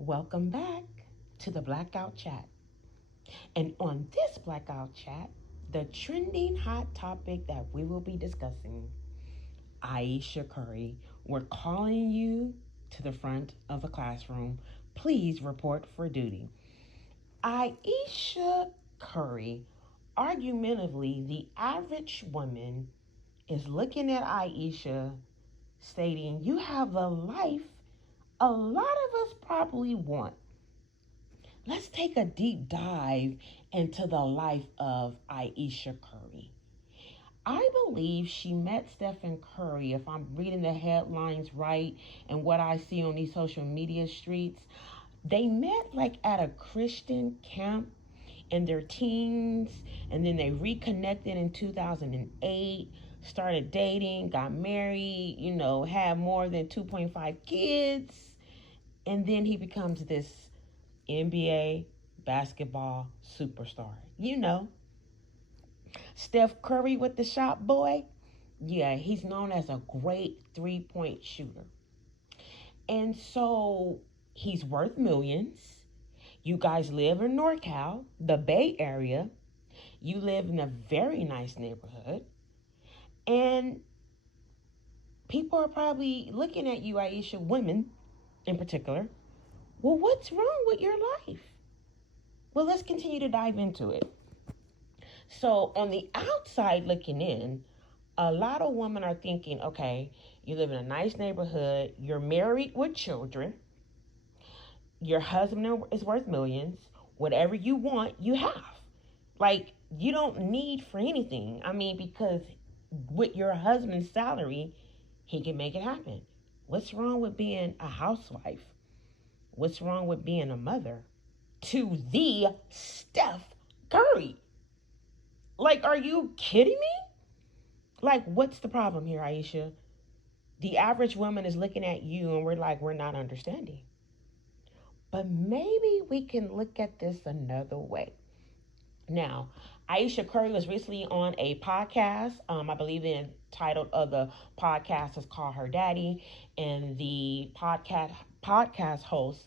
Welcome back to the Blackout Chat. And on this Blackout Chat, the trending hot topic that we will be discussing, Aisha Curry. We're calling you to the front of a classroom. Please report for duty. Aisha Curry, argumentatively, the average woman is looking at Aisha stating, "You have a life a lot of us probably want." Let's take a deep dive into the life of Aisha Curry. I believe she met Stephen Curry, if I'm reading the headlines right and what I see on these social media streets. They met like at a Christian camp in their teens, and then they reconnected in 2008, started dating, got married, had more than 2.5 kids, and then he becomes this NBA basketball superstar. Steph Curry with the shot boy. Yeah, he's known as a great 3-point shooter. And so he's worth millions. You guys live in NorCal, the Bay Area. You live in a very nice neighborhood. And people are probably looking at you, Aisha, women in particular. Well, what's wrong with your life? Well, let's continue to dive into it. So, on the outside looking in, a lot of women are thinking, okay, you live in a nice neighborhood, you're married with children, your husband is worth millions, whatever you want, you have. Like, you don't need for anything. I mean, because with your husband's salary, he can make it happen. What's wrong with being a housewife? What's wrong with being a mother to the Steph Curry? Like, are you kidding me? Like, what's the problem here, Aisha? The average woman is looking at you and we're like, we're not understanding. But maybe we can look at this another way. Now, Aisha Curry was recently on a podcast. I believe the title of the podcast is called Her Daddy. And the podcast host,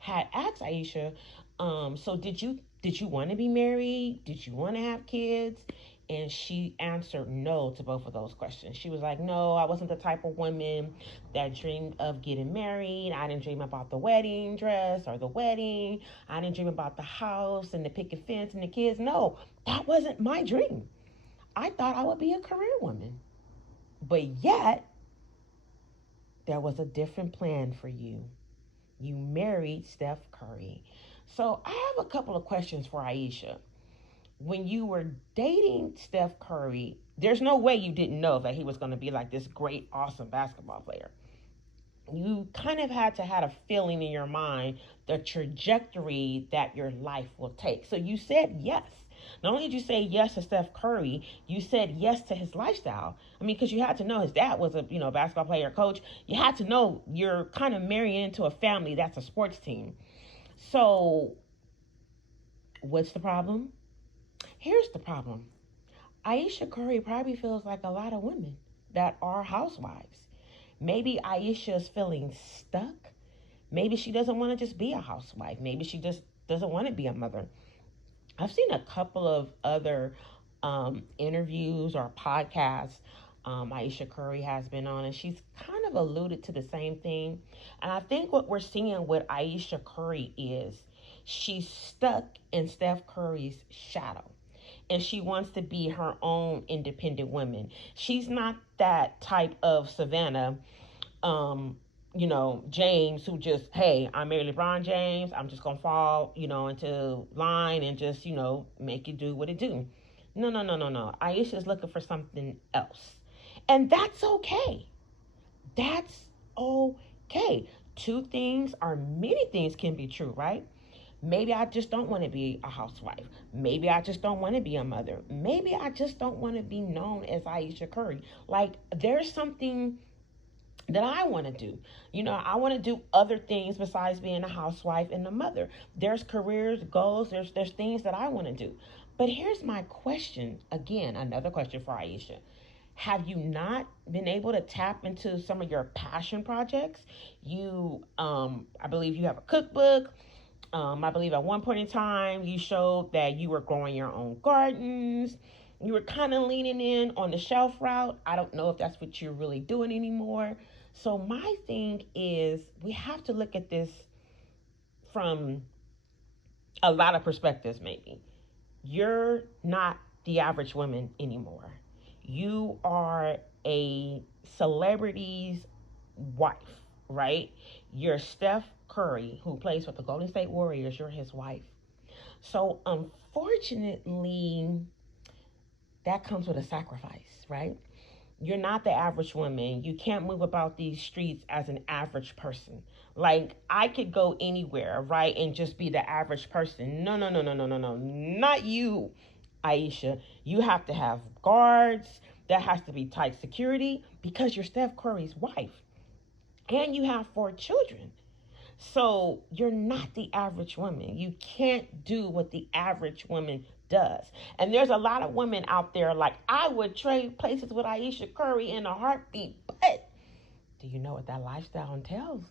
had asked Aisha, so did you want to be married? Did you want to have kids? And she answered no to both of those questions. She was like, no, I wasn't the type of woman that dreamed of getting married. I didn't dream about the wedding dress or the wedding. I didn't dream about the house and the picket fence and the kids. No, that wasn't my dream. I thought I would be a career woman. But yet, there was a different plan for you. You married Steph Curry. So I have a couple of questions for Aisha. When you were dating Steph Curry, there's no way you didn't know that he was going to be like this great, awesome basketball player. You kind of had to have a feeling in your mind the trajectory that your life will take. So you said yes. Not only did you say yes to Steph Curry, you said yes to his lifestyle. I mean, because you had to know his dad was a basketball player, coach. You had to know you're kind of marrying into a family that's a sports team. So, what's the problem? Here's the problem. Aisha Curry probably feels like a lot of women that are housewives. Maybe Aisha is feeling stuck. Maybe she doesn't want to just be a housewife. Maybe she just doesn't want to be a mother. I've seen a couple of other interviews or podcasts Aisha Curry has been on, and she's kind of alluded to the same thing. And I think what we're seeing with Aisha Curry is she's stuck in Steph Curry's shadow and she wants to be her own independent woman. She's not that type of Savannah, James who just, hey, I'm married LeBron James. I'm just gonna fall, into line and just, make it do what it do. No, no, no, no, no. Aisha's looking for something else. And that's okay. That's okay. Two things or many things can be true, right? Maybe I just don't want to be a housewife. Maybe I just don't want to be a mother. Maybe I just don't want to be known as Aisha Curry. Like, there's something that I want to do. I want to do other things besides being a housewife and a mother. There's careers, goals, there's things that I want to do. But here's my question, again, another question for Aisha. Have you not been able to tap into some of your passion projects? I believe you have a cookbook. I believe at one point in time you showed that you were growing your own gardens. You were kind of leaning in on the shelf route. I don't know if that's what you're really doing anymore. So, my thing is, we have to look at this from a lot of perspectives, maybe. You're not the average woman anymore. You are a celebrity's wife, right? You're Steph Curry, who plays with the Golden State Warriors. You're his wife. So, unfortunately, that comes with a sacrifice, right? You're not the average woman. You can't move about these streets as an average person. Like, I could go anywhere, right, and just be the average person. No, no, no, no, no, no, no. Not you, Aisha. You have to have guards. That has to be tight security because you're Steph Curry's wife. And you have 4 children. So you're not the average woman. You can't do what the average woman does. And there's a lot of women out there like, I would trade places with Aisha Curry in a heartbeat. But do you know what that lifestyle entails?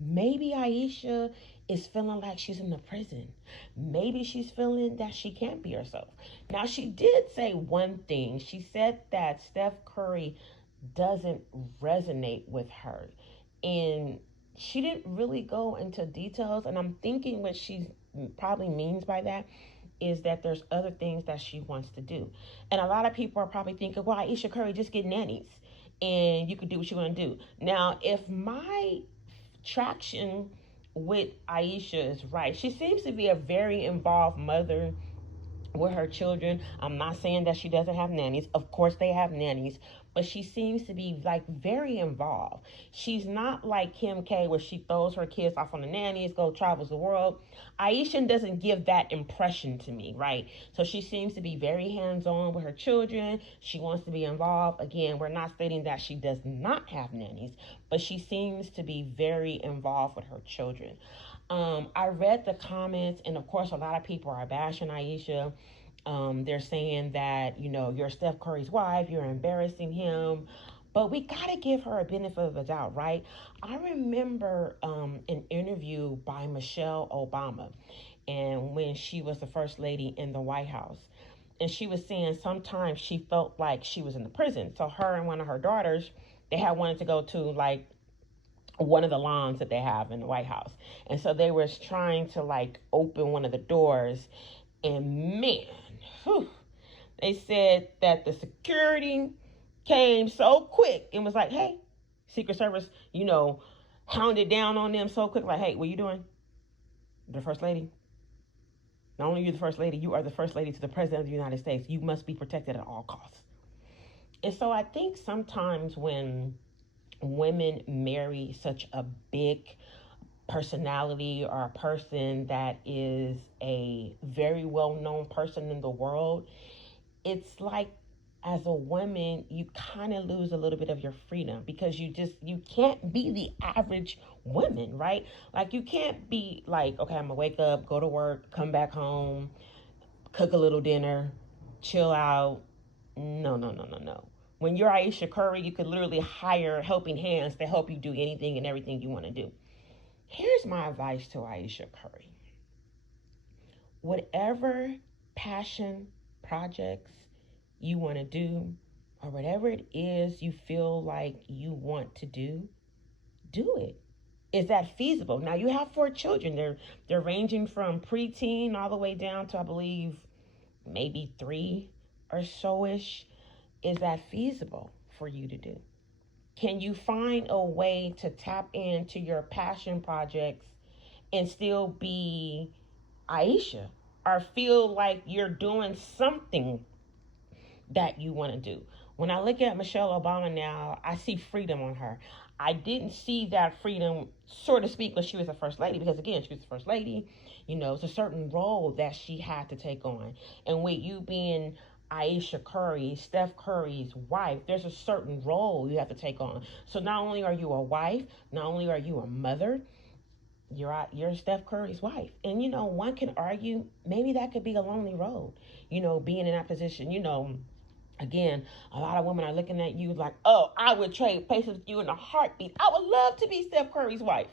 Maybe Aisha is feeling like she's in the prison. Maybe she's feeling that she can't be herself. Now, she did say one thing. She said that Steph Curry doesn't resonate with her. And she didn't really go into details. And I'm thinking what she probably means by that is that there's other things that she wants to do. And a lot of people are probably thinking, well, Aisha Curry, just get nannies and you can do what you want to do. Now, if my traction with Aisha is right, she seems to be a very involved mother with her children. I'm not saying that she doesn't have nannies. Of course, they have nannies, but she seems to be like very involved. She's not like Kim K, where she throws her kids off on the nannies, go travels the world. Aisha doesn't give that impression to me, right? So she seems to be very hands on with her children. She wants to be involved. Again, we're not stating that she does not have nannies, but she seems to be very involved with her children. I read the comments, and of course, a lot of people are bashing Aisha. They're saying that, you're Steph Curry's wife, you're embarrassing him. But we got to give her a benefit of the doubt, right? I remember an interview by Michelle Obama, and when she was the first lady in the White House. And she was saying sometimes she felt like she was in the prison. So her and one of her daughters, they had wanted to go to like one of the lawns that they have in the White House. And so they were trying to like open one of the doors, and man, whew, they said that the security came so quick and was like, hey, Secret Service, hounded down on them so quick, like, hey, what are you doing? The first lady. Not only are you the first lady, you are the first lady to the president of the United States. You must be protected at all costs. And so I think sometimes when women marry such a big personality or a person that is a very well known person in the world, it's like as a woman you kind of lose a little bit of your freedom because you can't be the average woman, right? Like you can't be like, okay, I'm gonna wake up, go to work, come back home, cook a little dinner, chill out. No, no, no, no, no. When you're Aisha Curry, you could literally hire helping hands to help you do anything and everything you want to do. Here's my advice to Aisha Curry. Whatever passion projects you want to do, or whatever it is you feel like you want to do it. Is that feasible? Now you have 4 children. They're ranging from preteen all the way down to, I believe, maybe 3 or so ish. Is that feasible for you to do? Can you find a way to tap into your passion projects and still be Aisha, or feel like you're doing something that you want to do? When I look at Michelle Obama now, I see freedom on her. I didn't see that freedom, so to speak, when she was the first lady, because again, she was the first lady. It's a certain role that she had to take on. And with you being Aisha Curry, Steph Curry's wife, there's a certain role you have to take on. So not only are you a wife, not only are you a mother, you're Steph Curry's wife. And one can argue maybe that could be a lonely road, being in that position. Again, a lot of women are looking at you like, oh, I would trade places with you in a heartbeat. I would love to be Steph Curry's wife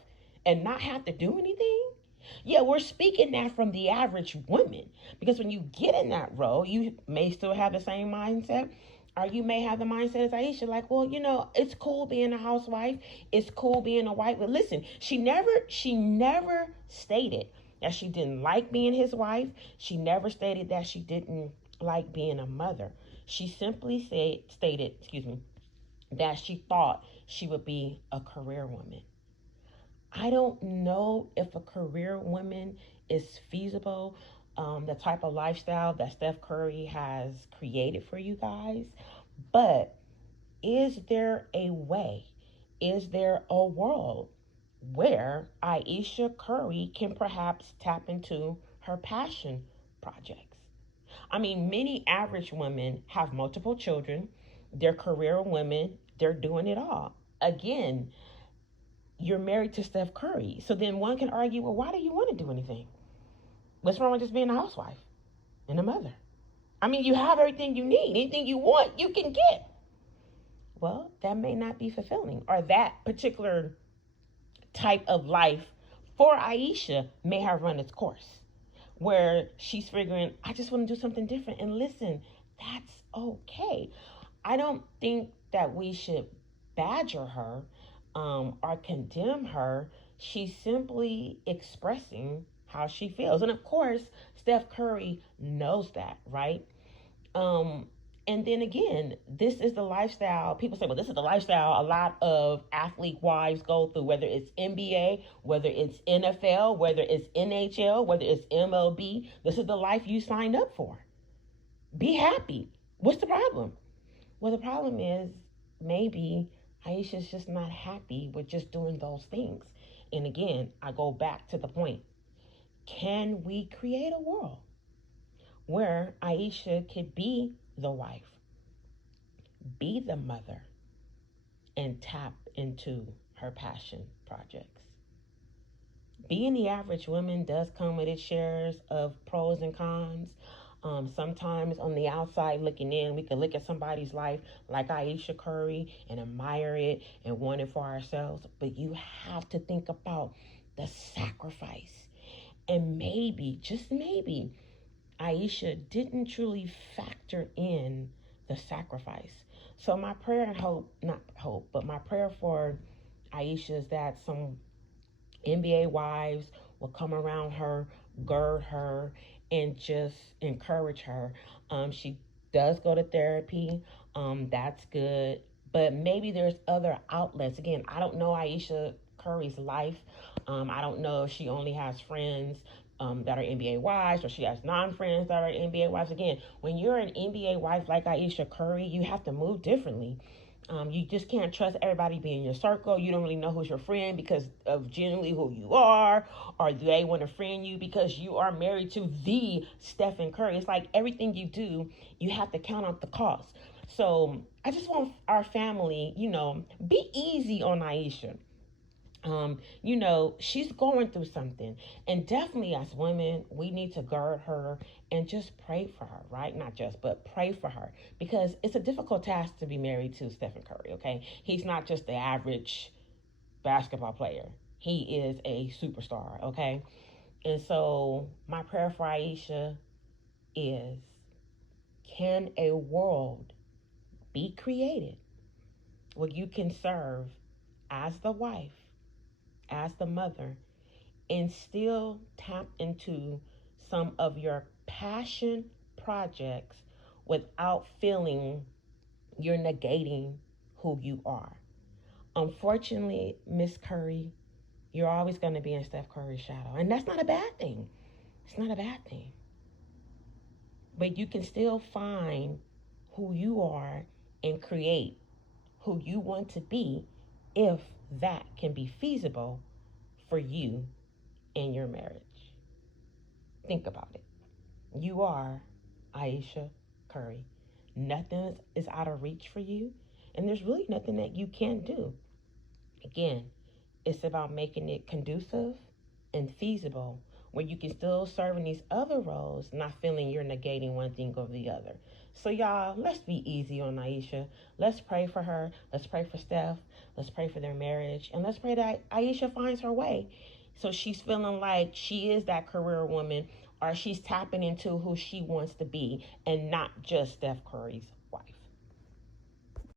and not have to do anything. Yeah, we're speaking that from the average woman, because when you get in that role, you may still have the same mindset, or you may have the mindset as Ayesha, like, well, it's cool being a housewife, it's cool being a wife. But listen, she never stated that she didn't like being his wife. She never stated that she didn't like being a mother. She simply stated, excuse me, that she thought she would be a career woman. I don't know if a career woman is feasible, the type of lifestyle that Steph Curry has created for you guys, but is there a way? Is there a world where Ayesha Curry can perhaps tap into her passion projects? I mean, many average women have multiple children, they're career women, they're doing it all. Again, you're married to Steph Curry. So then one can argue, well, why do you want to do anything? What's wrong with just being a housewife and a mother? I mean, you have everything you need. Anything you want, you can get. Well, that may not be fulfilling, or that particular type of life for Ayesha may have run its course, where she's figuring, I just want to do something different. And listen, that's okay. I don't think that we should badger her, or condemn her. She's simply expressing how she feels. And of course, Steph Curry knows that, right? Um, and then again, this is the lifestyle. People say, well, this is the lifestyle a lot of athlete wives go through, whether it's NBA, whether it's NFL, whether it's NHL, whether it's MLB. This is the life you signed up for. Be happy. What's the problem? Well, the problem is maybe Ayesha's just not happy with just doing those things. And again, I go back to the point. Can we create a world where Ayesha could be the wife, be the mother, and tap into her passion projects? Being the average woman does come with its shares of pros and cons. Sometimes on the outside looking in, we can look at somebody's life like Ayesha Curry and admire it and want it for ourselves. But you have to think about the sacrifice. And maybe, just maybe, Ayesha didn't truly factor in the sacrifice. So my prayer and hope, not hope, but my prayer for Ayesha is that some NBA wives will come around her, gird her, and just encourage her. She does go to therapy. That's good. But maybe there's other outlets. Again, I don't know Ayesha Curry's life. I don't know if she only has friends that are NBA wives, or she has non-friends that are NBA wives. Again, when you're an NBA wife like Ayesha Curry, you have to move differently. You just can't trust everybody being in your circle. You don't really know who's your friend because of generally who you are, or they want to friend you because you are married to the Stephen Curry. It's like everything you do, you have to count out the cost. So I just want our family, be easy on Ayesha. She's going through something. And definitely as women, we need to gird her and just pray for her, right? Not just, but pray for her. Because it's a difficult task to be married to Stephen Curry, okay? He's not just the average basketball player. He is a superstar, okay? And so my prayer for Ayesha is, can a world be created where you can serve as the wife, as the mother, and still tap into some of your passion projects without feeling you're negating who you are? Unfortunately, Miss Curry, you're always going to be in Steph Curry's shadow. And that's not a bad thing. It's not a bad thing. But you can still find who you are and create who you want to be, if that can be feasible for you in your marriage. Think about it. You are Ayesha Curry. Nothing is out of reach for you, and there's really nothing that you can't do. Again, it's about making it conducive and feasible where you can still serve in these other roles, not feeling you're negating one thing over the other. So y'all, let's be easy on Ayesha. Let's pray for her. Let's pray for Steph. Let's pray for their marriage. And let's pray that Ayesha finds her way. So she's feeling like she is that career woman, or she's tapping into who she wants to be and not just Steph Curry's wife.